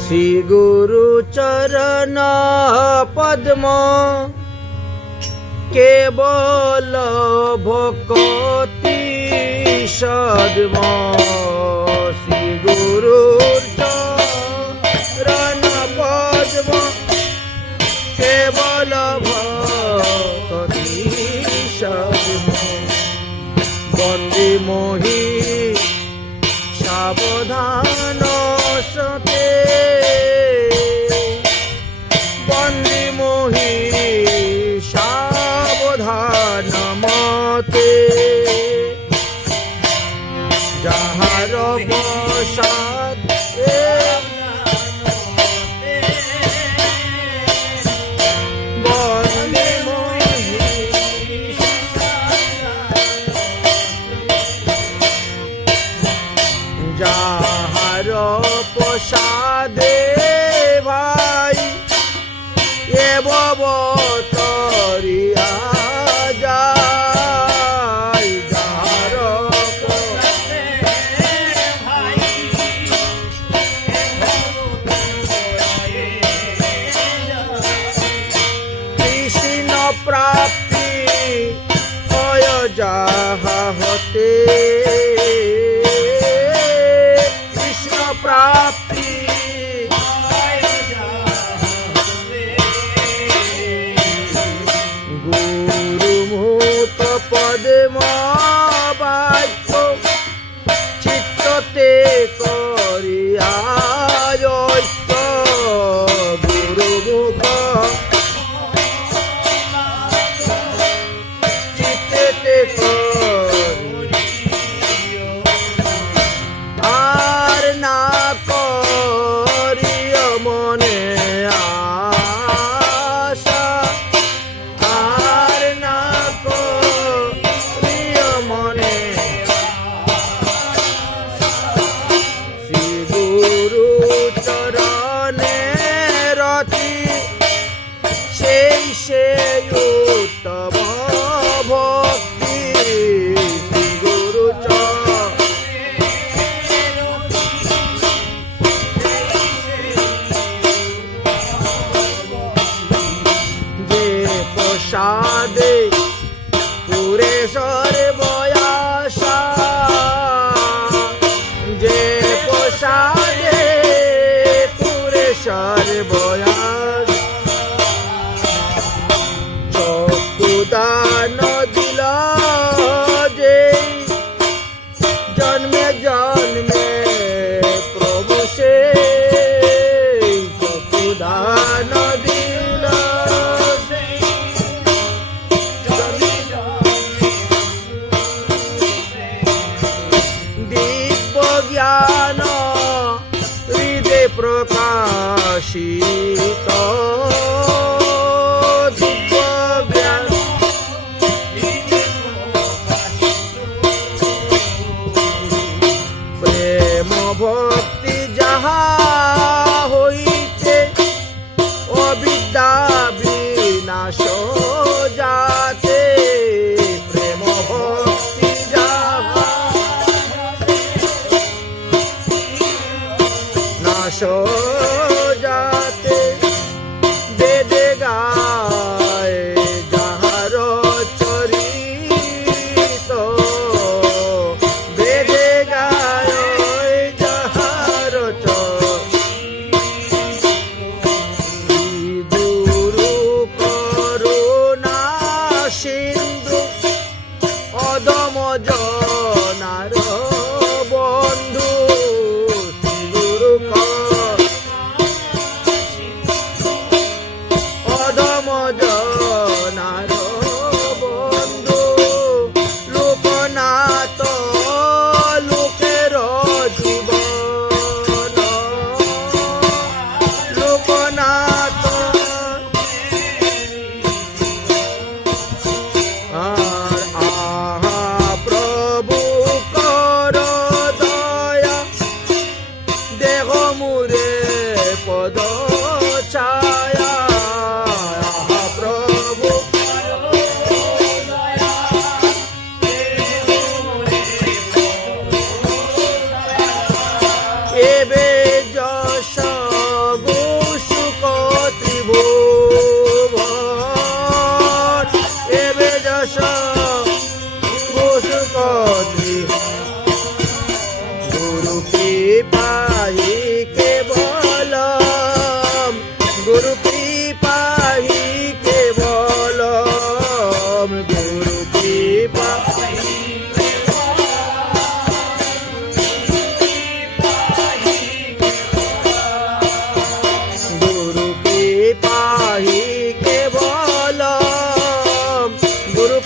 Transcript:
শ্রী গুরু চরণ পদ্ম কেবল ভকতি সদ্ম। শ্রী গুরু চরণ পদ্ম কেবল ভকতি সদ্ম। বন্দে মোহি সাবধান সতে। বন্দি মোহিনী সাবধান মতে। যাহার প্রসাদে পদ্ম প্রসাদে পুরে সর্বয়াসা যে প্রসাদে পুরে সর্বয়াস চক্ষুদান দিব্য জ্ঞান হৃদয় প্রকাশিত। প্রেম ভক্তি যাহা হইতে অবিদ্যা বিনাশ কৃপাহি কেবলম গুরু কৃপাহি কেবলম গুরু কৃপা। গুরু কৃপাহি কেবলম গুরু